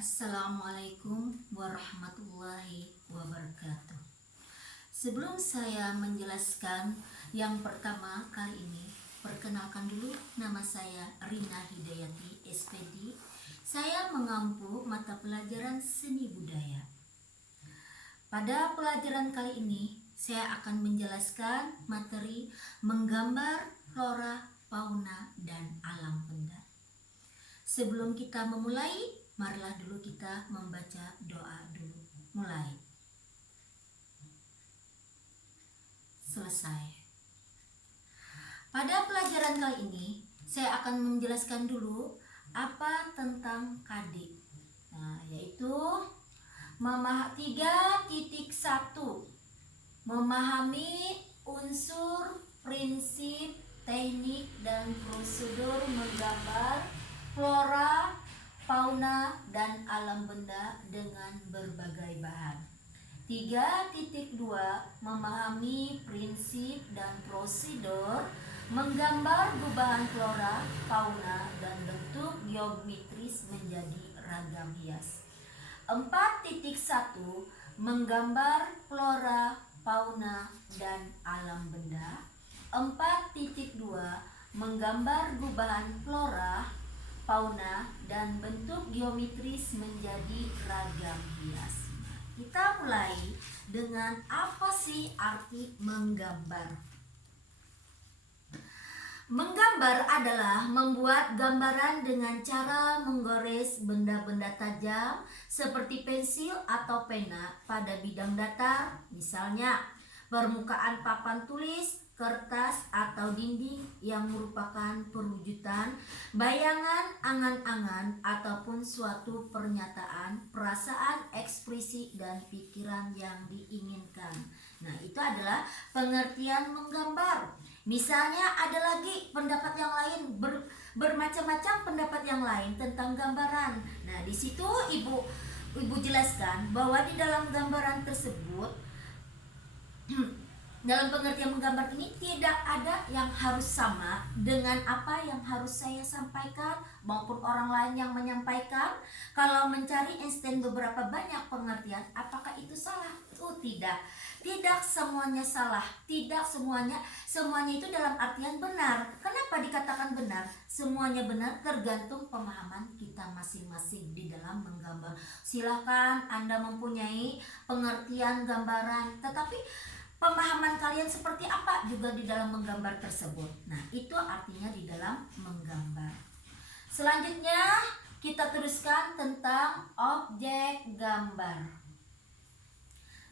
Assalamualaikum warahmatullahi wabarakatuh. Sebelum saya menjelaskan yang pertama kali ini, perkenalkan dulu, nama saya Rina Hidayati, SPD. Saya mengampu mata pelajaran seni budaya. Pada pelajaran kali ini, saya akan menjelaskan materi menggambar flora, fauna, dan alam benda. Sebelum kita memulai, marilah dulu kita membaca doa dulu. Mulai. Selesai. Pada pelajaran kali ini, saya akan menjelaskan dulu apa tentang KD. Yaitu 3.1 memahami unsur, prinsip, teknik, dan prosedur menggambar flora, fauna, dan alam benda dengan berbagai bahan. 3.2 memahami prinsip dan prosedur menggambar gubahan flora, fauna, dan bentuk geometris menjadi ragam hias. 4.1 menggambar flora, fauna, dan alam benda. 4.2 menggambar gubahan flora, fauna, dan bentuk geometris menjadi ragam hias. Kita mulai dengan apa sih arti menggambar? Menggambar adalah membuat gambaran dengan cara menggores benda-benda tajam seperti pensil atau pena pada bidang datar, misalnya permukaan papan tulis, kertas, atau dinding yang merupakan perwujudan bayangan, angan-angan, ataupun suatu pernyataan, perasaan, ekspresi, dan pikiran yang diinginkan. Nah, itu adalah pengertian menggambar. Misalnya ada lagi pendapat yang lain, bermacam-macam pendapat yang lain tentang gambaran. Nah, di situ ibu jelaskan bahwa di dalam gambaran tersebut dalam pengertian menggambar ini tidak ada yang harus sama dengan apa yang harus saya sampaikan maupun orang lain yang menyampaikan. Kalau mencari instan beberapa banyak pengertian, apakah itu salah? Tidak. Tidak semuanya salah, tidak semuanya itu dalam artian benar. Kenapa dikatakan benar? Semuanya benar tergantung pemahaman kita masing-masing di dalam menggambar. Silakan Anda mempunyai pengertian gambaran, tetapi pemahaman kalian seperti apa juga di dalam menggambar tersebut. Nah, itu artinya di dalam menggambar. Selanjutnya kita teruskan tentang objek gambar.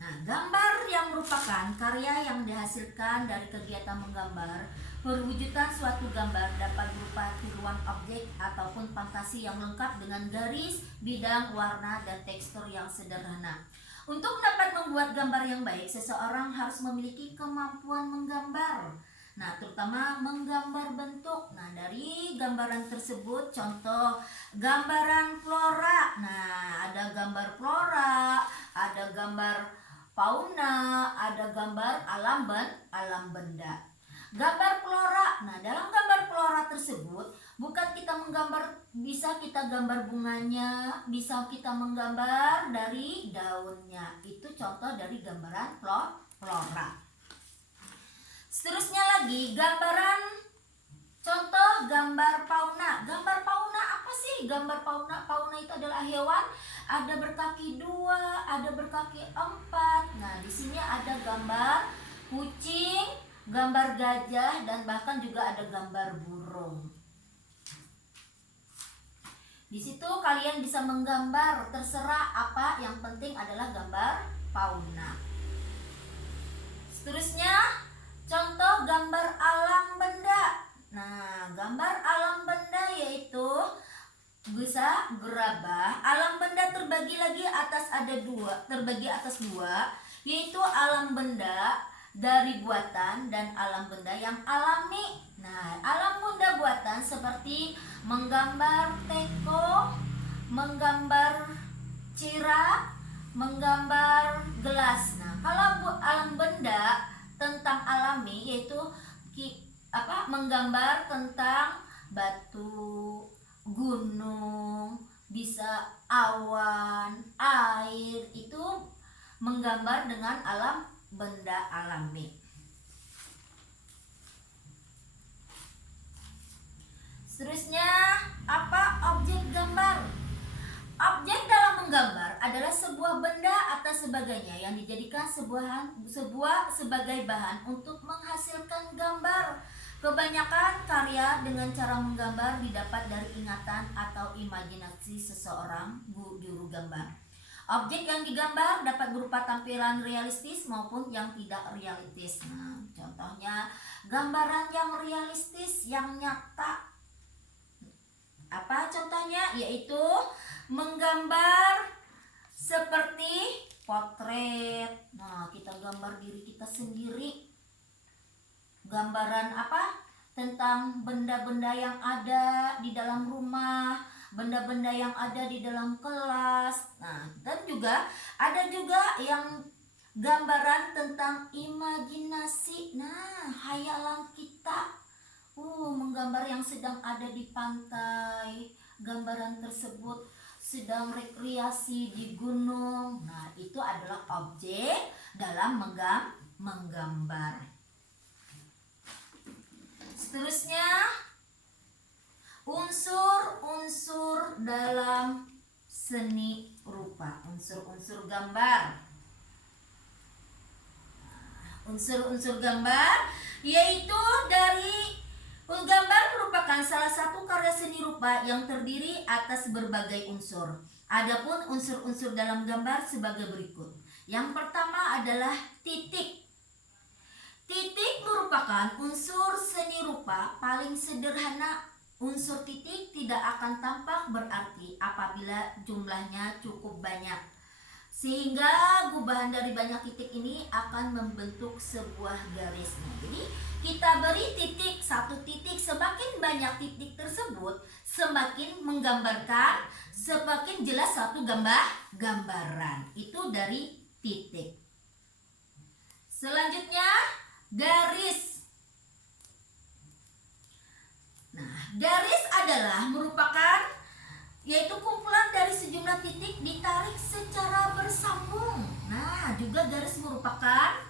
Nah, gambar yang merupakan karya yang dihasilkan dari kegiatan menggambar. Perwujudan suatu gambar dapat berupa tiruan objek ataupun fantasi yang lengkap dengan garis, bidang, warna, dan tekstur yang sederhana. Untuk dapat membuat gambar yang baik, seseorang harus memiliki kemampuan menggambar. Nah, terutama menggambar bentuk. Nah, dari gambaran tersebut, contoh gambaran flora. Nah, ada gambar flora, ada gambar fauna, ada gambar alam benda. Gambar flora. Nah, dalam gambar flora tersebut bukan kita menggambar, bisa kita gambar bunganya, bisa kita menggambar dari daunnya. Itu contoh dari gambaran flora. Seterusnya lagi gambaran, contoh gambar fauna. Gambar fauna apa sih? Gambar fauna, fauna itu adalah hewan, ada berkaki 2, ada berkaki 4. Nah, di sini ada gambar kucing, gambar gajah, dan bahkan juga ada gambar burung. Di situ kalian bisa menggambar terserah apa, yang penting adalah gambar fauna. Seterusnya contoh gambar alam benda. Nah, gambar alam benda yaitu bisa gerabah. Alam benda terbagi atas dua, yaitu alam benda dari buatan dan alam benda yang alami. Nah, alam benda buatan seperti menggambar teko, menggambar cira, menggambar gelas. Nah, kalau alam benda tentang alami yaitu menggambar tentang batu, gunung, bisa awan, air, itu menggambar dengan alam benda alami. Seterusnya, apa objek gambar? Objek dalam menggambar adalah sebuah benda atau sebagainya yang dijadikan sebuah sebagai bahan untuk menghasilkan gambar. Kebanyakan karya dengan cara menggambar didapat dari ingatan atau imajinasi seseorang juru gambar. Objek yang digambar dapat berupa tampilan realistis maupun yang tidak realistis. Nah, contohnya gambaran yang realistis, yang nyata. Apa contohnya? Yaitu menggambar seperti potret. Nah, kita gambar diri kita sendiri. Gambaran apa? Tentang benda-benda yang ada di dalam rumah, benda-benda yang ada di dalam kelas. Nah, dan juga ada juga yang gambaran tentang imajinasi. Nah, hayalan kita. Menggambar yang sedang ada di pantai. Gambaran tersebut sedang rekreasi di gunung. Nah, itu adalah objek dalam menggambar. Seterusnya, unsur-unsur dalam seni rupa, unsur-unsur gambar. Unsur-unsur gambar yaitu dari gambar merupakan salah satu karya seni rupa yang terdiri atas berbagai unsur. Adapun unsur-unsur dalam gambar sebagai berikut. Yang pertama adalah titik. Titik merupakan unsur seni rupa paling sederhana. Unsur titik tidak akan tampak berarti apabila jumlahnya cukup banyak, sehingga gubahan dari banyak titik ini akan membentuk sebuah garis. Nah, jadi kita beri titik, satu titik, semakin banyak titik tersebut semakin menggambarkan, semakin jelas satu gambaran. Itu dari titik. Selanjutnya, garis. Nah, garis adalah merupakan yaitu kumpulan dari sejumlah titik ditarik secara bersambung. Nah, juga garis merupakan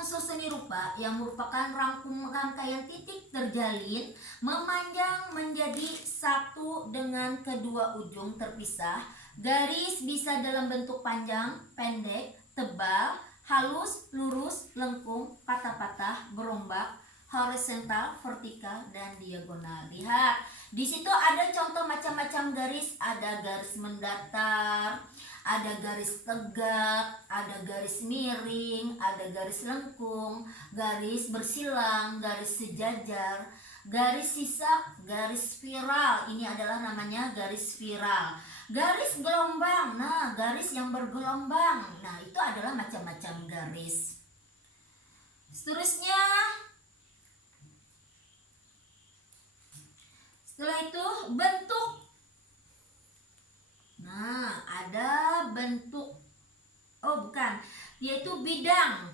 unsur seni rupa yang merupakan rangkaian titik terjalin memanjang menjadi satu dengan kedua ujung terpisah. Garis bisa dalam bentuk panjang, pendek, tebal, halus, lurus, lengkung, patah-patah, berombak, horizontal, vertikal, dan diagonal. Lihat, di situ ada contoh macam-macam garis. Ada garis mendatar, ada garis tegak, ada garis miring, ada garis lengkung, garis bersilang, garis sejajar, garis sisa, garis spiral. Ini adalah namanya garis spiral. Garis gelombang, nah garis yang bergelombang. Nah, itu adalah macam-macam garis. Seterusnya, setelah itu bentuk. Nah, ada bentuk. Yaitu bidang.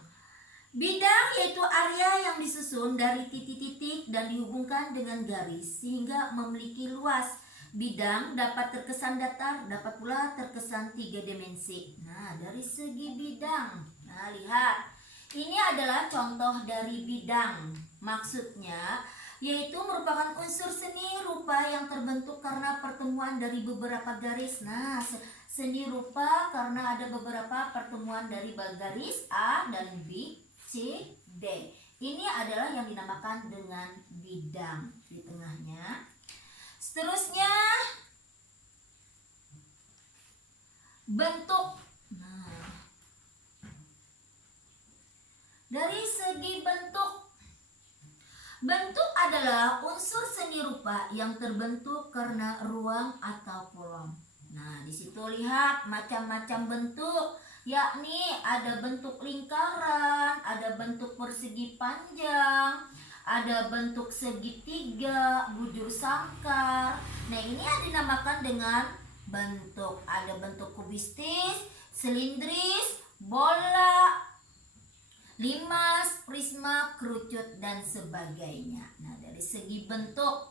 Bidang yaitu area yang disusun dari titik-titik dan dihubungkan dengan garis sehingga memiliki luas. Bidang dapat terkesan datar, dapat pula terkesan 3 dimensi. Nah, dari segi bidang. Nah, lihat. Ini adalah contoh dari bidang. Maksudnya yaitu merupakan unsur seni rupa yang terbentuk karena pertemuan dari beberapa garis. Nah, seni rupa karena ada beberapa pertemuan dari garis A dan B, C, D. Ini adalah yang dinamakan dengan bidang di tengahnya. Seterusnya, bentuk. Nah, dari segi bentuk, bentuk adalah unsur seni rupa yang terbentuk karena ruang atau kolom. Nah, di situ lihat macam-macam bentuk, yakni ada bentuk lingkaran, ada bentuk persegi panjang, ada bentuk segitiga, bujur sangkar. Nah, ini yang dinamakan dengan bentuk. Ada bentuk kubistis, silindris, bola, limas, prisma, kerucut, dan sebagainya. Nah, dari segi bentuk.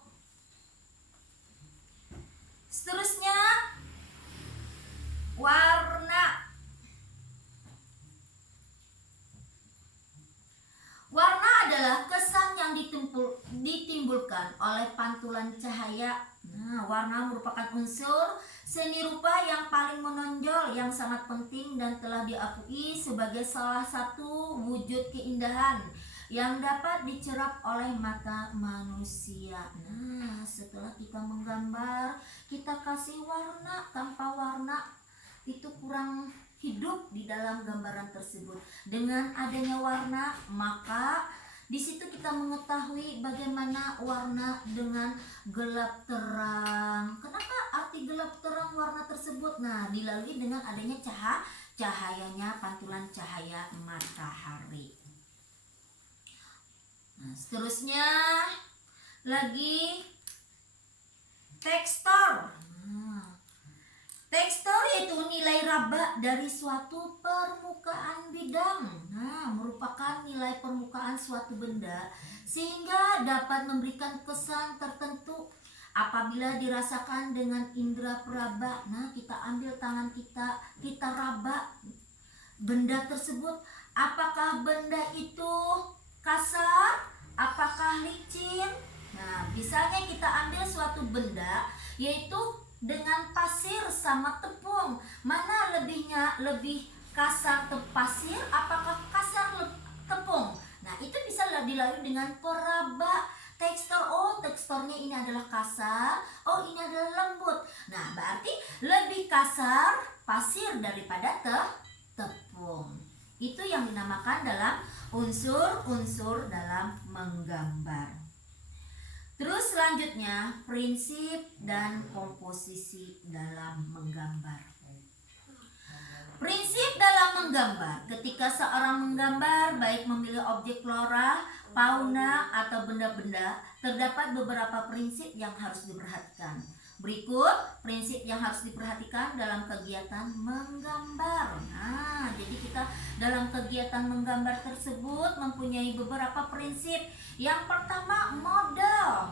dimunculkan oleh pantulan cahaya. Nah, warna merupakan unsur seni rupa yang paling menonjol, yang sangat penting dan telah diakui sebagai salah satu wujud keindahan yang dapat dicerap oleh mata manusia. Nah, setelah kita menggambar, kita kasih warna. Tanpa warna itu kurang hidup di dalam gambaran tersebut. Dengan adanya warna, maka di situ kita mengetahui bagaimana warna dengan gelap terang. Kenapa arti gelap terang warna tersebut? Nah, dilalui dengan adanya cahayanya, pantulan cahaya matahari. Nah, seterusnya lagi tekstur. Tekstur yaitu nilai raba dari suatu permukaan bidang. Nah, merupakan nilai permukaan suatu benda sehingga dapat memberikan kesan tertentu apabila dirasakan dengan indera peraba. Nah, kita ambil tangan kita raba benda tersebut. Apakah benda itu kasar? Apakah licin? Nah, misalnya kita ambil suatu benda yaitu dengan pasir sama tepung, mana lebih kasar pasir, apakah kasar tepung? Nah, itu bisa dilalui dengan peraba tekstur. Oh, teksturnya ini adalah kasar, oh ini adalah lembut. Nah, berarti lebih kasar pasir daripada tepung. Itu yang dinamakan dalam unsur-unsur dalam menggambar. Terus selanjutnya prinsip dan komposisi dalam menggambar. Prinsip dalam menggambar. Ketika seorang menggambar, baik memilih objek flora, fauna, atau benda-benda, terdapat beberapa prinsip yang harus diperhatikan. Berikut prinsip yang harus diperhatikan dalam kegiatan menggambar. Nah, jadi kita dalam kegiatan menggambar tersebut mempunyai beberapa prinsip. Yang pertama, model,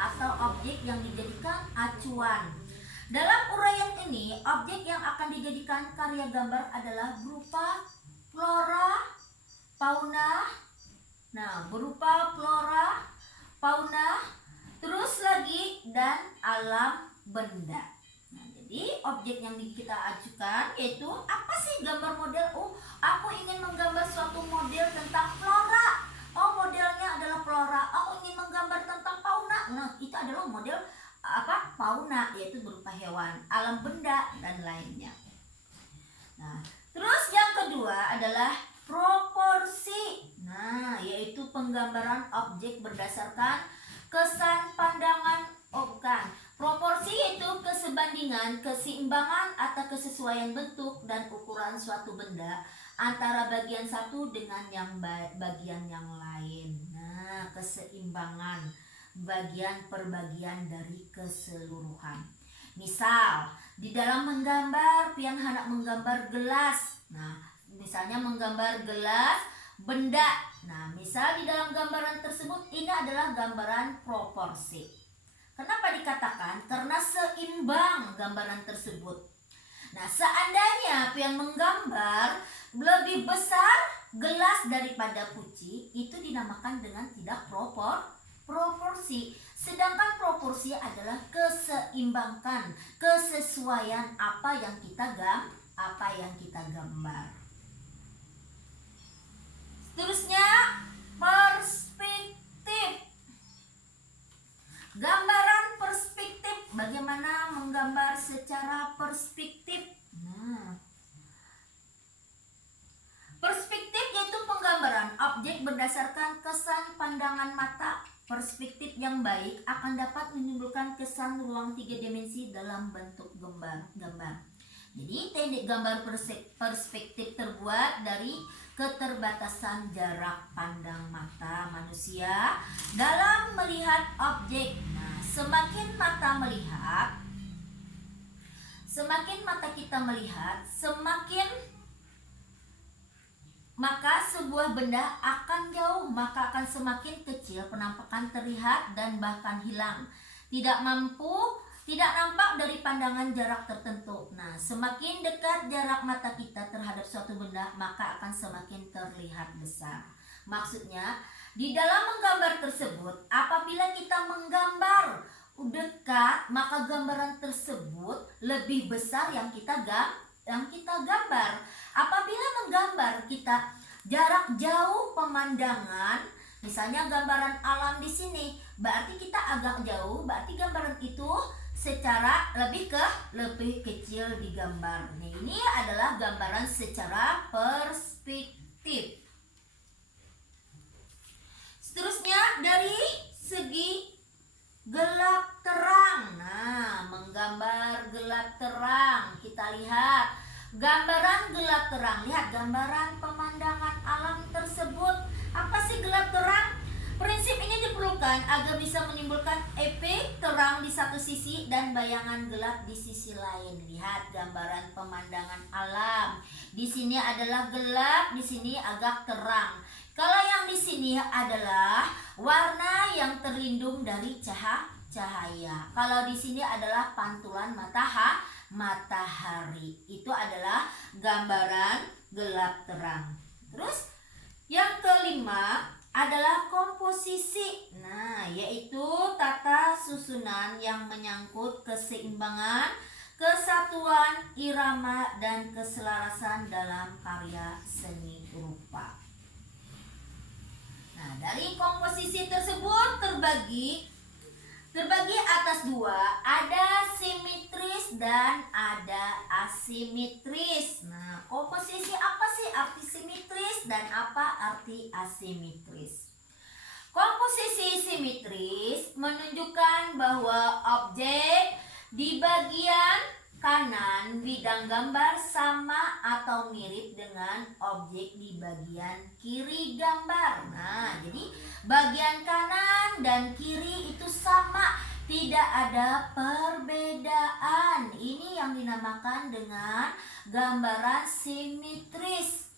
atau objek yang dijadikan acuan. Dalam uraian ini, objek yang akan dijadikan karya gambar adalah berupa flora, fauna. Nah, berupa flora, fauna, terus lagi dan alam benda. Nah, jadi objek yang kita ajukan yaitu apa sih gambar model? Oh, aku ingin menggambar suatu model tentang flora. Oh, modelnya adalah flora. Aku ingin menggambar tentang fauna. Nah, itu adalah model fauna, yaitu berupa hewan, alam benda dan lainnya. Nah, terus yang kedua adalah proporsi. Nah, yaitu penggambaran objek berdasarkan kesan pandangan. Proporsi yaitu kesebandingan, keseimbangan atau kesesuaian bentuk dan ukuran suatu benda antara bagian satu dengan bagian yang lain. Nah, keseimbangan bagian per bagian dari keseluruhan. Misal, di dalam menggambar, pian hendak menggambar gelas. Nah, misalnya menggambar gelas, benda. Nah, misal di dalam gambaran tersebut ini adalah gambaran proporsi. Kenapa dikatakan? Karena seimbang gambaran tersebut. Nah, seandainya pian menggambar lebih besar gelas daripada puci, itu dinamakan dengan tidak proporsi. Sedangkan proporsi adalah keseimbangkan, kesesuaian apa yang kita gambar. Seterusnya, perspektif. Gambaran perspektif. Bagaimana menggambar secara perspektif? Nah, perspektif yaitu penggambaran objek berdasarkan kesan pandangan mata. Perspektif yang baik akan dapat menimbulkan kesan ruang 3 dimensi dalam bentuk gambar. Jadi teknik gambar perspektif terbuat dari keterbatasan jarak pandang mata manusia dalam melihat objek. Nah, semakin mata kita melihat, maka sebuah benda akan jauh, maka akan semakin kecil penampakan terlihat dan bahkan hilang. Tidak nampak dari pandangan jarak tertentu. Nah, semakin dekat jarak mata kita terhadap suatu benda, maka akan semakin terlihat besar. Maksudnya, di dalam menggambar tersebut, apabila kita menggambar dekat, maka gambaran tersebut lebih besar yang kita gambar. Apabila menggambar kita jarak jauh pemandangan, misalnya gambaran alam di sini, berarti kita agak jauh, berarti gambaran itu secara lebih kecil digambar. Nah, ini adalah gambaran secara perspektif. Seterusnya dari segi gelap terang. Nah, menggambar gelap terang, kita lihat gambaran gelap terang. Lihat gambaran pemandangan alam tersebut. Apa sih gelap terang? Prinsip ini diperlukan agar bisa menimbulkan efek terang di satu sisi dan bayangan gelap di sisi lain. Lihat gambaran pemandangan alam. Di sini adalah gelap, di sini agak terang. Kalau yang di sini adalah warna yang terlindung dari cahaya. Kalau di sini adalah pantulan matahari. Itu adalah gambaran gelap terang. Terus yang kelima adalah komposisi. Nah, yaitu tata susunan yang menyangkut keseimbangan, kesatuan, irama, dan keselarasan dalam karya seni rupa. Nah, dari komposisi tersebut terbagi atas dua, ada simetris dan ada asimetris. Nah, komposisi apa sih arti simetris dan apa arti asimetris? Komposisi simetris menunjukkan bahwa objek di bagian kanan bidang gambar sama atau mirip dengan objek di bagian kiri gambar. Nah, jadi bagian kanan dan kiri itu sama, tidak ada perbedaan. Ini yang dinamakan dengan gambaran simetris.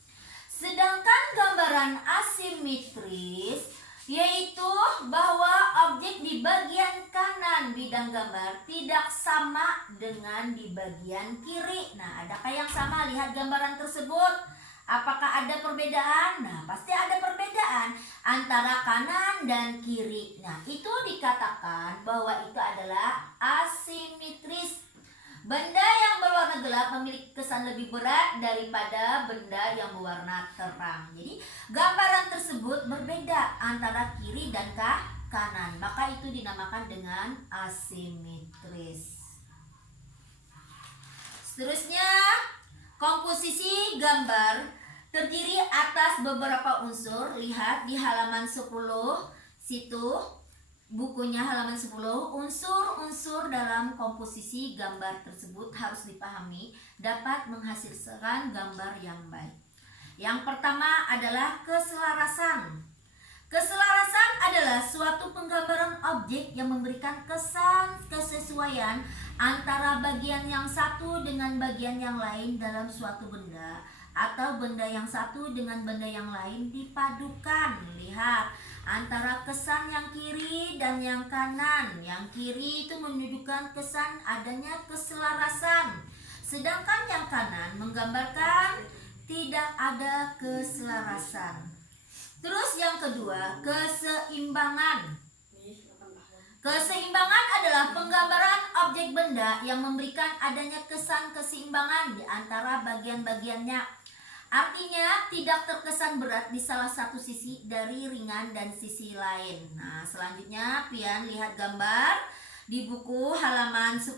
Sedangkan gambaran asimetris yaitu bahwa objek di bagian kanan bidang gambar tidak sama dengan di bagian kiri. Nah, adakah yang sama? Lihat gambaran tersebut. Apakah ada perbedaan? Nah, pasti ada perbedaan antara kanan dan kiri. Nah, itu dikatakan bahwa itu adalah asimetris. Benda yang berwarna gelap memiliki kesan lebih berat daripada benda yang berwarna terang. Jadi, gambaran tersebut berbeda antara kiri dan kanan. Maka itu dinamakan dengan asimetris. Seterusnya, komposisi gambar terdiri atas beberapa unsur. Lihat di halaman 10 situ. Bukunya halaman 10, unsur-unsur dalam komposisi gambar tersebut harus dipahami dapat menghasilkan gambar yang baik. Yang pertama adalah keselarasan. Keselarasan adalah suatu penggambaran objek yang memberikan kesan kesesuaian antara bagian yang satu dengan bagian yang lain dalam suatu benda, atau benda yang satu dengan benda yang lain dipadukan. Lihat antara kesan yang kiri dan yang kanan. Yang kiri itu menunjukkan kesan adanya keselarasan, sedangkan yang kanan menggambarkan tidak ada keselarasan. Terus yang kedua, keseimbangan. Keseimbangan adalah penggambaran objek benda yang memberikan adanya kesan keseimbangan di antara bagian-bagiannya. Artinya tidak terkesan berat di salah satu sisi dari ringan dan sisi lain. Nah, selanjutnya pian lihat gambar di buku halaman 10.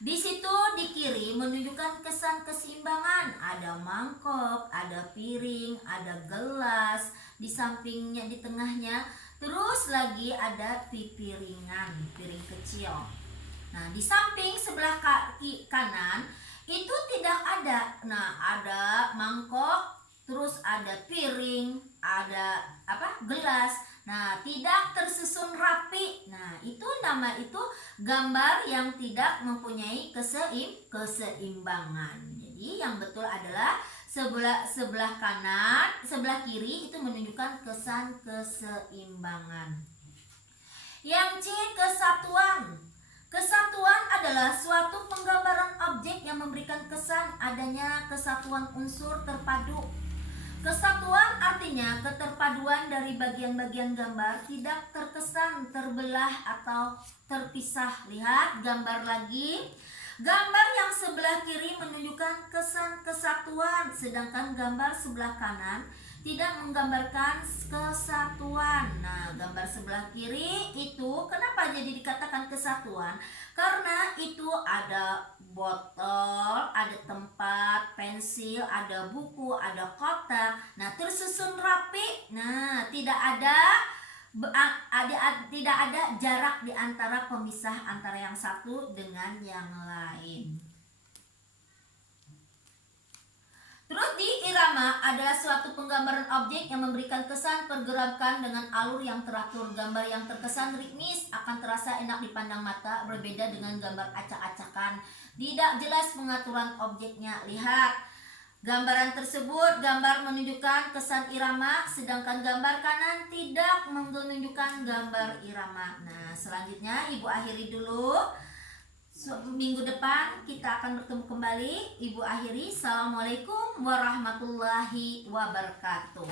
Di situ di kiri menunjukkan kesan keseimbangan. Ada mangkok, ada piring, ada gelas, di sampingnya, di tengahnya. Terus lagi ada pipiringan, piring kecil. Nah, di samping sebelah kaki kanan itu tidak ada. Nah, ada mangkok, terus ada piring, ada gelas. Nah, tidak tersusun rapi. Nah, itu nama itu gambar yang tidak mempunyai keseimbangan. Jadi yang betul adalah sebelah kanan, sebelah kiri itu menunjukkan kesan keseimbangan. Yang C, kesatuan. Kesatuan adalah suatu penggambaran objek yang memberikan kesan adanya kesatuan unsur terpadu. Kesatuan artinya keterpaduan dari bagian-bagian gambar tidak terkesan terbelah atau terpisah. Lihat gambar lagi. Gambar yang sebelah kiri menunjukkan kesan kesatuan, sedangkan gambar sebelah kanan tidak menggambarkan kesatuan. Nah, gambar sebelah kiri itu kenapa jadi dikatakan kesatuan? Karena itu ada botol, ada tempat, pensil, ada buku, ada kotak. Nah, tersusun rapi. Nah, tidak ada jarak di antara pemisah antara yang satu dengan yang lain. Terus di irama adalah suatu penggambaran objek yang memberikan kesan pergerakan dengan alur yang teratur. Gambar yang terkesan ritmis akan terasa enak dipandang mata, berbeda dengan gambar acak-acakan. Tidak jelas pengaturan objeknya. Lihat. Gambaran tersebut gambar menunjukkan kesan irama, sedangkan gambar kanan tidak menunjukkan gambar irama. Nah, selanjutnya Ibu akhiri dulu. Minggu depan kita akan bertemu kembali. Ibu akhiri. Assalamualaikum warahmatullahi wabarakatuh.